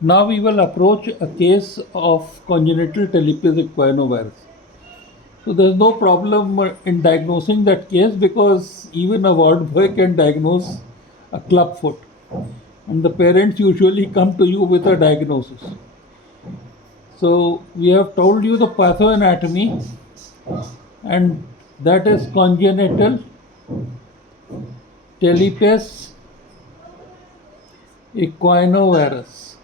Now we will approach a case of congenital talipes equinovarus. So there's no problem in diagnosing that case because even a ward boy can diagnose a club foot. And the parents usually come to you with a diagnosis. So we have told you the pathoanatomy, and that is congenital talipes equinovarus.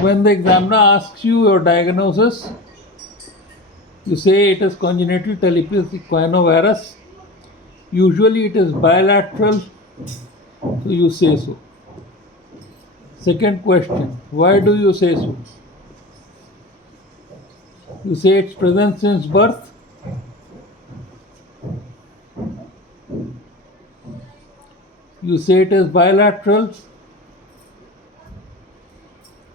When the examiner asks you your diagnosis, you say it is congenital talipes equinovarus. Usually it is bilateral, so you say so. Second question, why do you say so? You say it's present since birth. You say it is bilateral.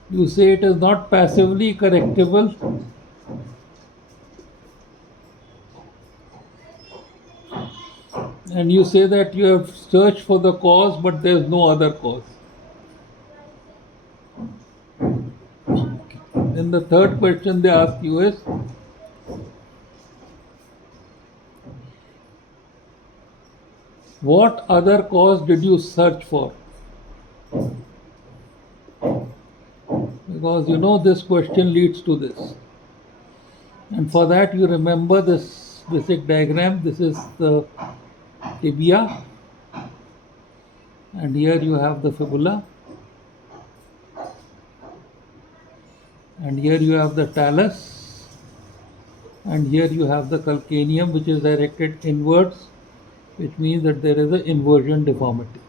You say it is not passively correctable. And you say that you have searched for the cause, but there is no other cause. Then the third question they ask you is, what other cause did you search for? Because you know this question leads to this. And for that you remember this basic diagram. This is the tibia, and here you have the fibula, and here you have the talus, and here you have the calcaneum, which is directed inwards, which means that there is an inversion deformity.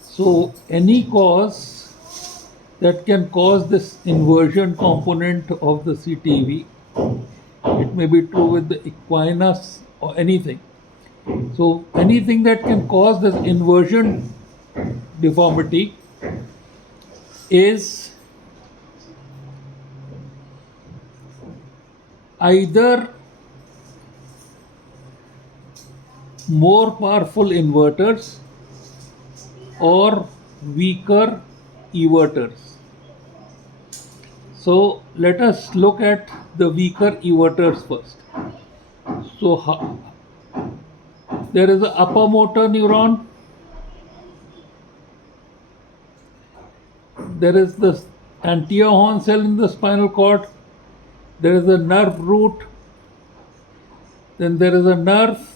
So any cause that can cause this inversion component of the CTV, it may be true with the equinus or anything. So anything that can cause this inversion deformity is either more powerful inverters or weaker everters. So let us look at the weaker everters first. So there is an upper motor neuron, there is the anterior horn cell in the spinal cord, there is a nerve root, then there is a nerve,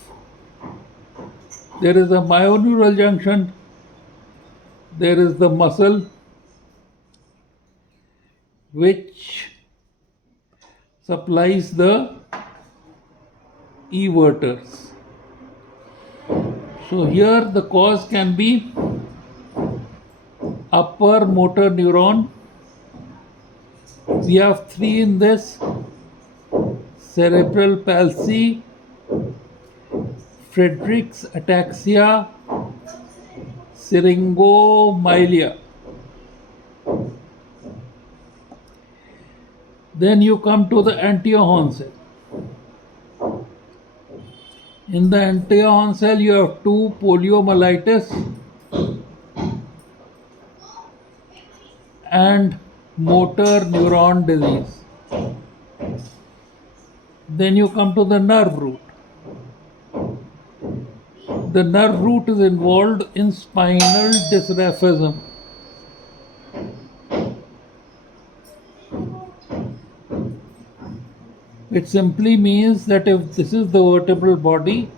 there is a myoneural junction, there is the muscle which supplies the everters. So here the cause can be upper motor neuron. We have three in this: cerebral palsy, Friedreich's ataxia, syringomyelia. Then you come to the anterior horn cell. In the anterior horn cell, you have two: poliomyelitis and motor neuron disease. Then you come to the nerve root. The nerve root is involved in spinal dysraphism. It simply means that if this is the vertebral body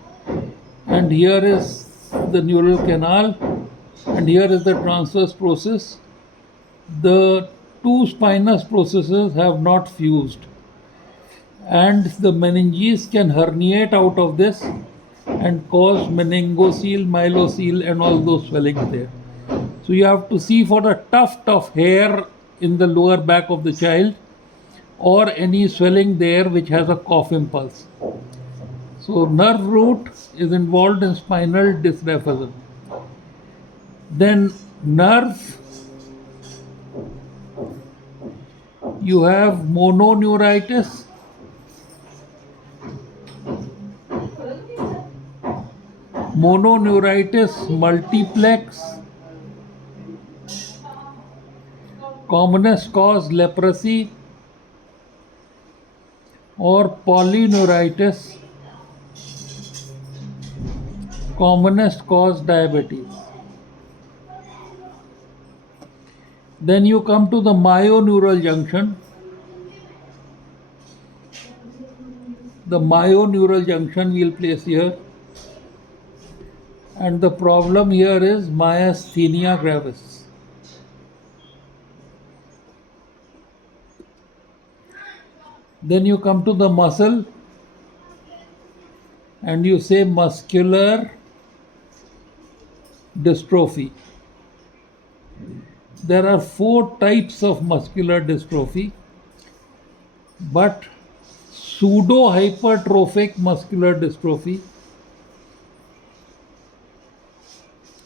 and here is the neural canal and here is the transverse process, the two spinous processes have not fused, and the meninges can herniate out of this and cause meningocele, myelocele, and all those swellings there. So you have to see for a tuft of hair in the lower back of the child or any swelling there which has a cough impulse. So nerve root is involved in spinal dysraphism. Then nerve, you have mononeuritis, mononeuritis multiplex, Commonest cause leprosy or polyneuritis. Commonest cause diabetes. Then you come to the myoneural junction. The myoneural junction we'll place here. And the problem here is myasthenia gravis. Then you come to the muscle and you say muscular dystrophy. There are 4 types of muscular dystrophy, but pseudo-hypertrophic muscular dystrophy,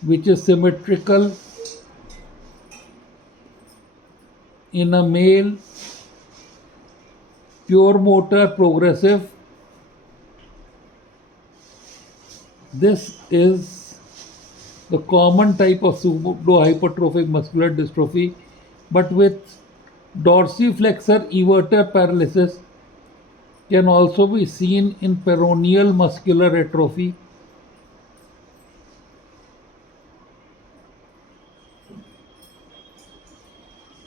which is symmetrical in a male, pure motor progressive. This is the common type of pseudo-hypertrophic muscular dystrophy, but with dorsiflexor everter paralysis can also be seen in peroneal muscular atrophy,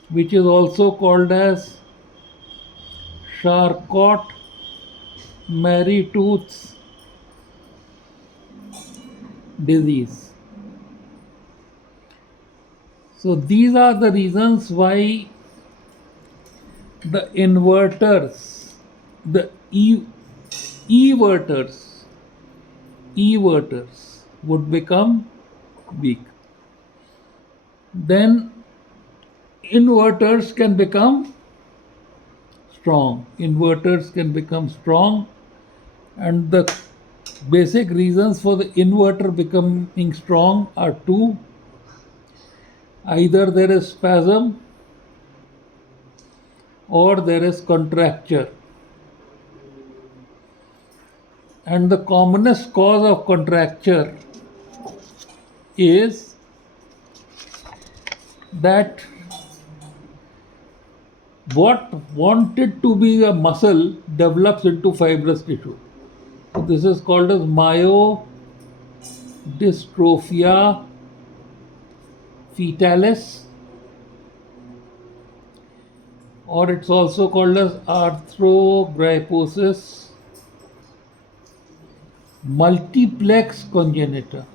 which is also called as Charcot-Marie-Tooth disease. So these are the reasons why the inverters, the everters would become weak. Then inverters can become strong. Inverters can become strong, and the basic reasons for the inverter becoming strong are two. Either there is spasm or there is contracture. And the commonest cause of contracture is that what wanted to be a muscle develops into fibrous tissue. So this is called as myodystrophia fetalis, or it's also called as arthrogryposis multiplex congenita.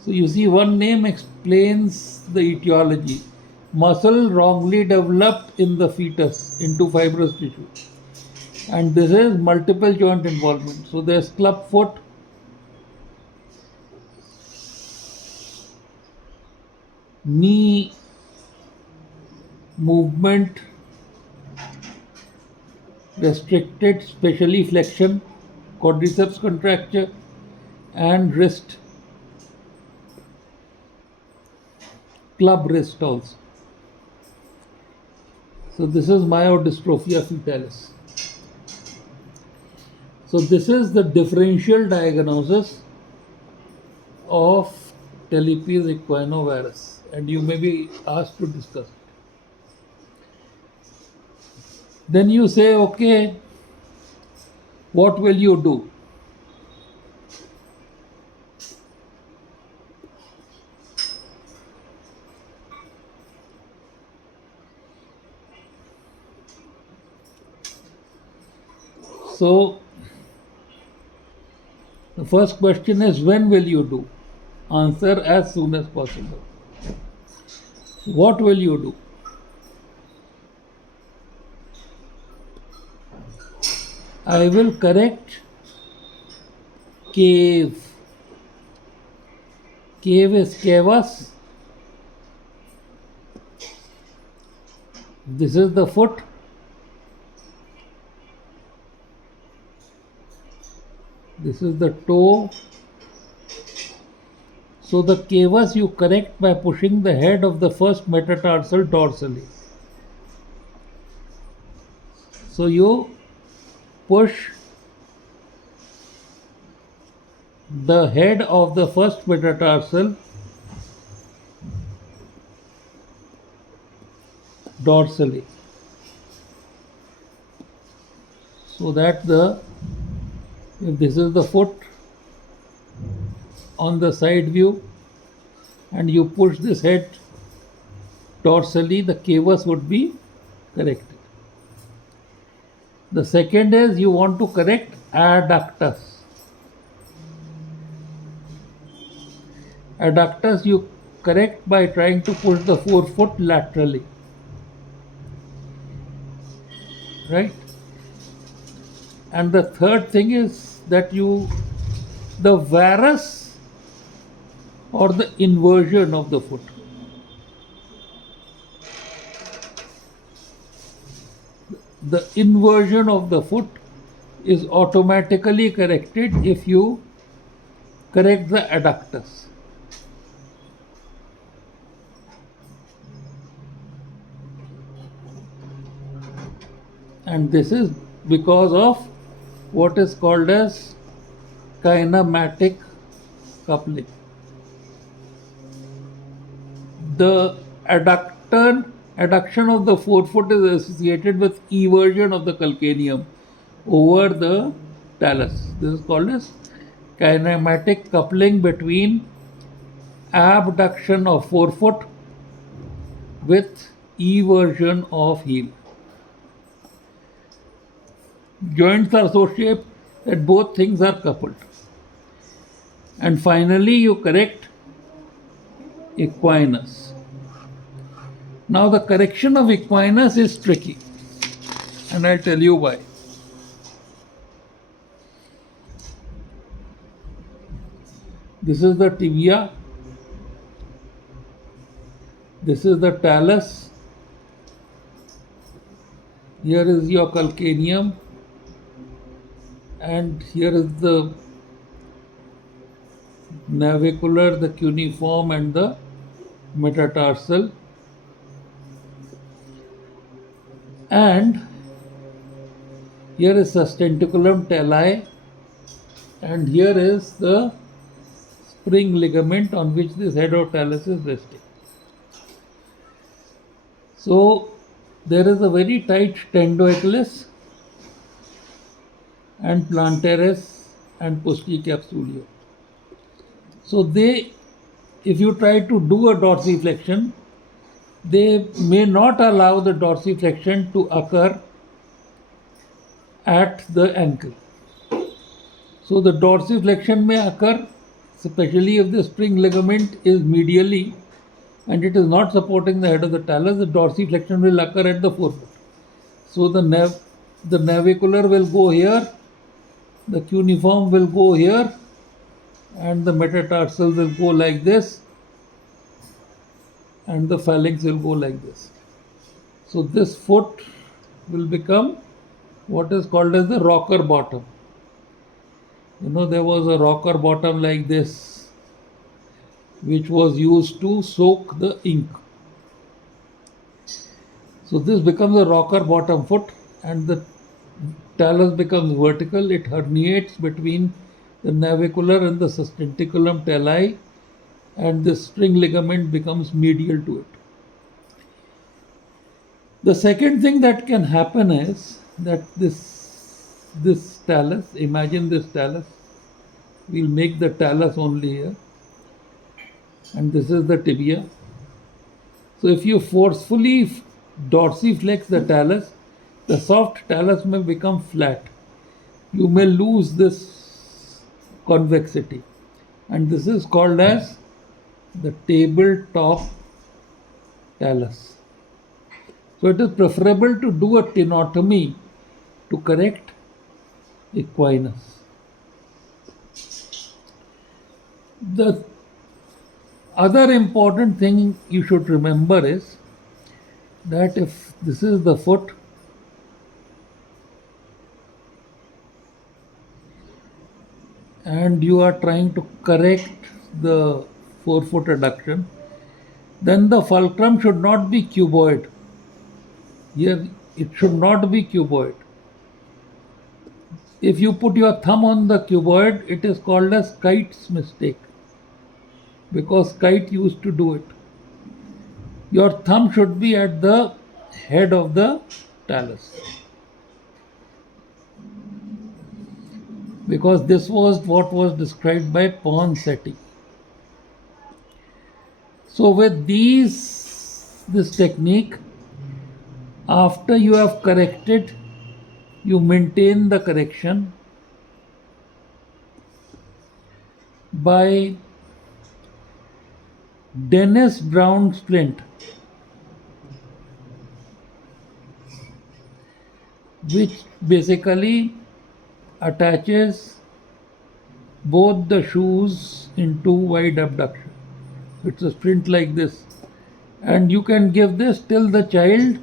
So you see, one name explains the etiology. Muscle wrongly developed in the fetus into fibrous tissue. And this is multiple joint involvement. So there's club foot, knee movement restricted, specially flexion, quadriceps contracture, and wrist, club wrist also. So this is myodystrophia fetalis. So this is the differential diagnosis of Talipes equinovarus, and you may be asked to discuss it. Then you say, okay, what will you do? So the first question is, when will you do? Answer, as soon as possible. What will you do? I will correct cave. Cave is cavus. This is the foot. This is the toe. So the cavus you correct by pushing the head of the first metatarsal dorsally. So you push the head of the first metatarsal dorsally, so that if this is the foot on the side view and you push this head dorsally, the cavus would be corrected. The second is you want to correct adductus. Adductus you correct by trying to push the forefoot laterally, right? And the third thing is that the varus or the inversion of the foot. The inversion of the foot is automatically corrected if you correct the adductus. And this is because of what is called as kinematic coupling. The adduction of the forefoot is associated with eversion of the calcaneum over the talus. This is called as kinematic coupling between abduction of forefoot with eversion of heel. Joints are so shaped that both things are coupled. And finally, you correct equinus. Now, the correction of equinus is tricky, and I'll tell you why. This is the tibia, this is the talus, here is your calcaneum, and here is the navicular, the cuneiform, and the metatarsal. And here is sustentaculum tali, and here is the spring ligament on which this head of talus is resting. So there is a very tight tendoachilles and plantaris and posticapsulio. So if you try to do a dorsiflexion, they may not allow the dorsiflexion to occur at the ankle. So the dorsiflexion may occur, especially if the spring ligament is medially and it is not supporting the head of the talus, the dorsiflexion will occur at the forefoot. So the navicular will go here, the cuneiform will go here, and the metatarsal will go like this, and the phalanx will go like this. So this foot will become what is called as the rocker bottom. There was a rocker bottom like this, which was used to soak the ink. So this becomes a rocker bottom foot, and the talus becomes vertical. It herniates between the navicular and the sustentaculum tali, and the spring ligament becomes medial to it. The second thing that can happen is that this talus, imagine this talus, we'll make the talus only here, and this is the tibia. So if you forcefully dorsiflex the talus, the soft talus may become flat. You may lose this convexity, and this is called as the tabletop talus. So it is preferable to do a tenotomy to correct equinus. The other important thing you should remember is that if this is the foot, and you are trying to correct the forefoot adduction, then the fulcrum should not be cuboid. Here it should not be cuboid. If you put your thumb on the cuboid, it is called as Kite's mistake, because Kite used to do it. Your thumb should be at the head of the talus, because this was what was described by Ponseti. So with this technique, after you have corrected, you maintain the correction by Dennis Brown splint, which basically attaches both the shoes into wide abduction. It's a splint like this, and you can give this till the child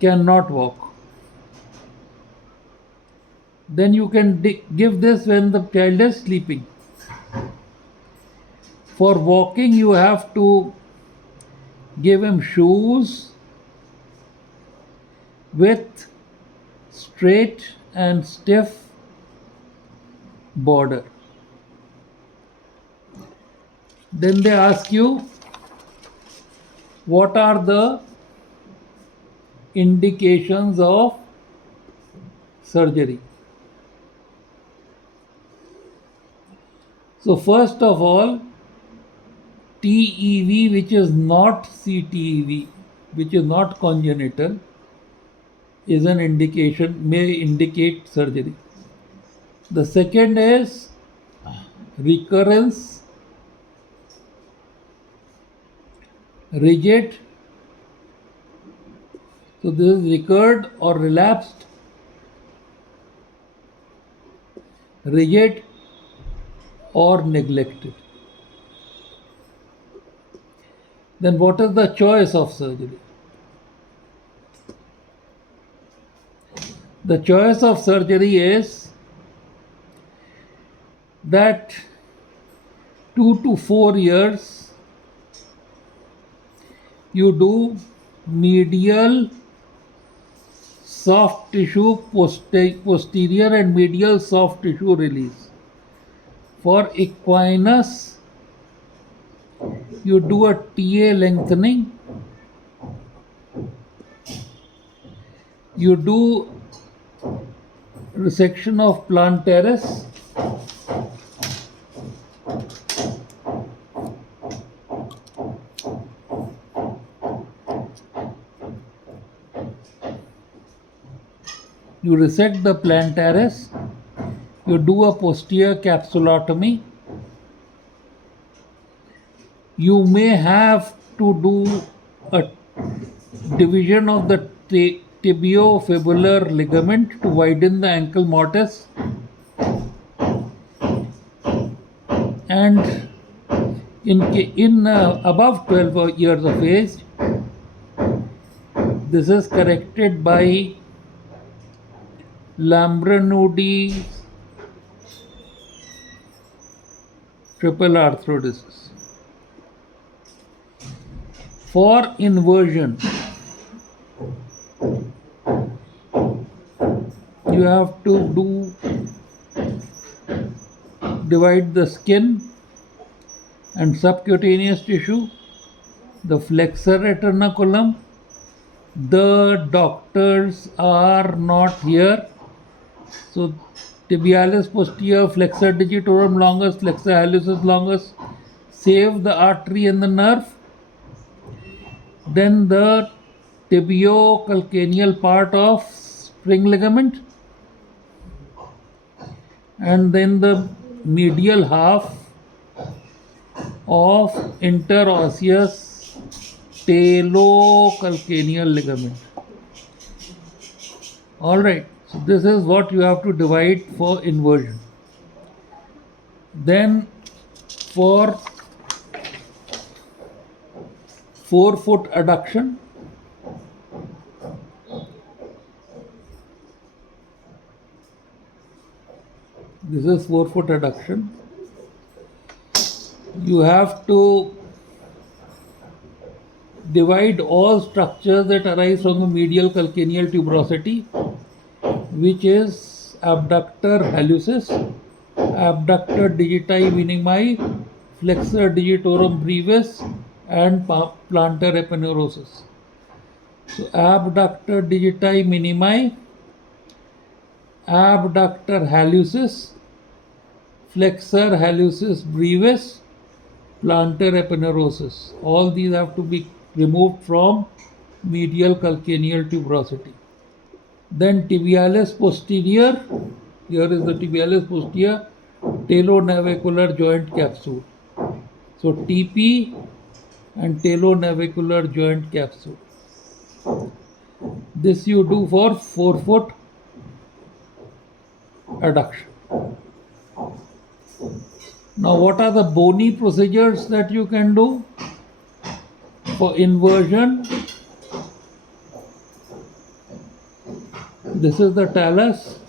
cannot walk. Then you can give this when the child is sleeping. For walking, you have to give him shoes with straight and stiff border. Then they ask you, what are the indications of surgery? So first of all, TEV, which is not CTEV, which is not congenital, is an indication, may indicate surgery. The second is recurrence, rigid. So this is recurred or relapsed, rigid or neglected. Then what is the choice of surgery? The choice of surgery is that 2 to 4 years you do medial soft tissue, posterior and medial soft tissue release. For equinus, you do a TA lengthening, you do resection of plantaris, you resect the plantaris, you do a posterior capsulotomy, you may have to do a division of the tibiofibular ligament to widen the ankle mortise, and in above 12 years of age, this is corrected by Lambronudi triple arthrodesis. For inversion, you have to divide the skin and subcutaneous tissue, the flexor retinaculum. The doctors are not here, so tibialis posterior, flexor digitorum longus, flexor hallucis longus, save the artery and the nerve. Then the tibiocalcaneal part of spring ligament, and then the medial half of interosseous talocalcaneal ligament. All right, so this is what you have to divide for inversion. Then for forefoot adduction, this is forefoot adduction. You have to divide all structures that arise from the medial calcaneal tuberosity, which is abductor hallucis, abductor digiti minimi, flexor digitorum brevis, and plantar aponeurosis. So abductor digiti minimi, abductor hallucis, flexor hallucis brevis, plantar aponeurosis. All these have to be removed from medial calcaneal tuberosity. Then tibialis posterior, here is the tibialis posterior talonavicular joint capsule. So TP and talonavicular joint capsule. This you do for forefoot adduction. Now, what are the bony procedures that you can do? For inversion, this is the talus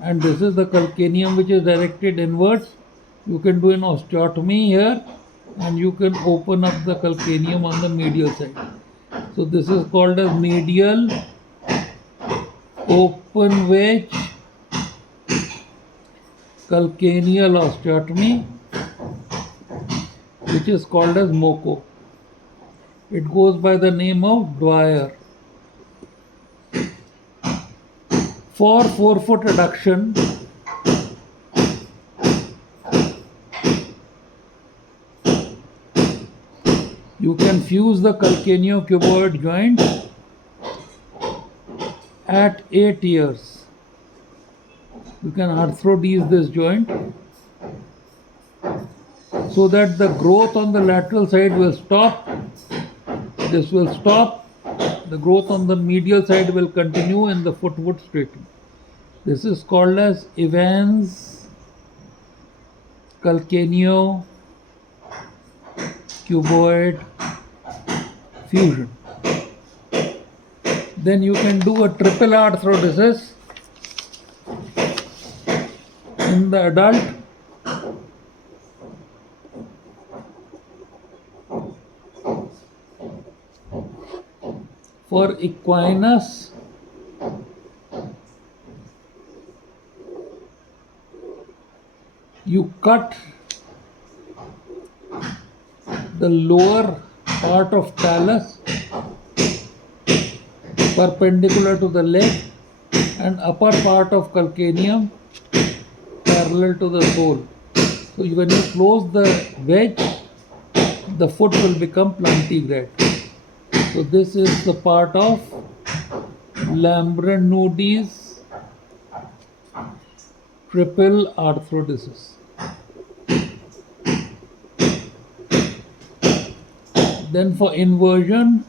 and this is the calcaneum which is directed inwards. You can do an osteotomy here and you can open up the calcaneum on the medial side. So this is called as medial open wedge calcaneal osteotomy, which is called as MOCO. It goes by the name of Dwyer. For forefoot adduction, you can fuse the calcaneocuboid joint at 8 years. You can arthrodese this joint so that the growth on the lateral side will stop. This will stop. The growth on the medial side will continue and the foot would straighten. This is called as Evans calcaneocuboid fusion. Then you can do a triple arthrodesis in the adult. For equinus, you cut the lower part of talus perpendicular to the leg and upper part of calcaneum parallel to the sole. So when you close the wedge, the foot will become plantigrade. So this is the part of Lambert-Nudes triple arthrodesis. Then for inversion,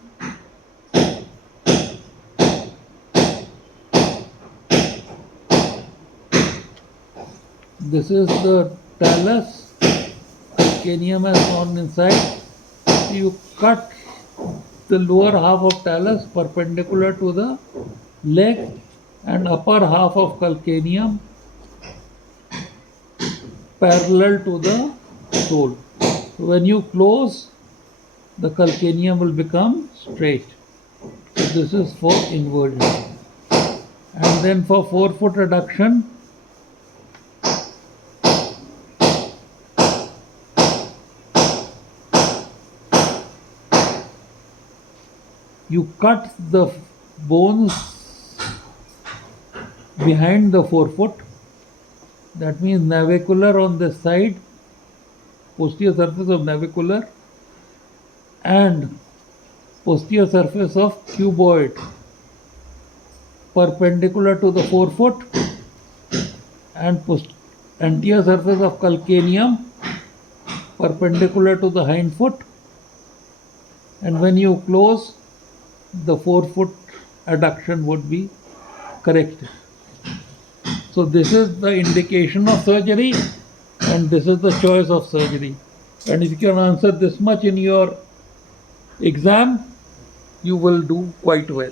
this is the talus, calcaneum has gone inside. You cut the lower half of talus perpendicular to the leg and upper half of calcaneum parallel to the sole. So when you close, the calcaneum will become straight. So this is for inversion. And then for forefoot adduction, you cut the bones behind the forefoot. That means navicular on this side, posterior surface of navicular, and posterior surface of cuboid perpendicular to the forefoot, and anterior surface of calcaneum perpendicular to the hind foot. And when you close, the forefoot adduction would be corrected. So this is the indication of surgery and this is the choice of surgery. And if you can answer this much in your exam, you will do quite well.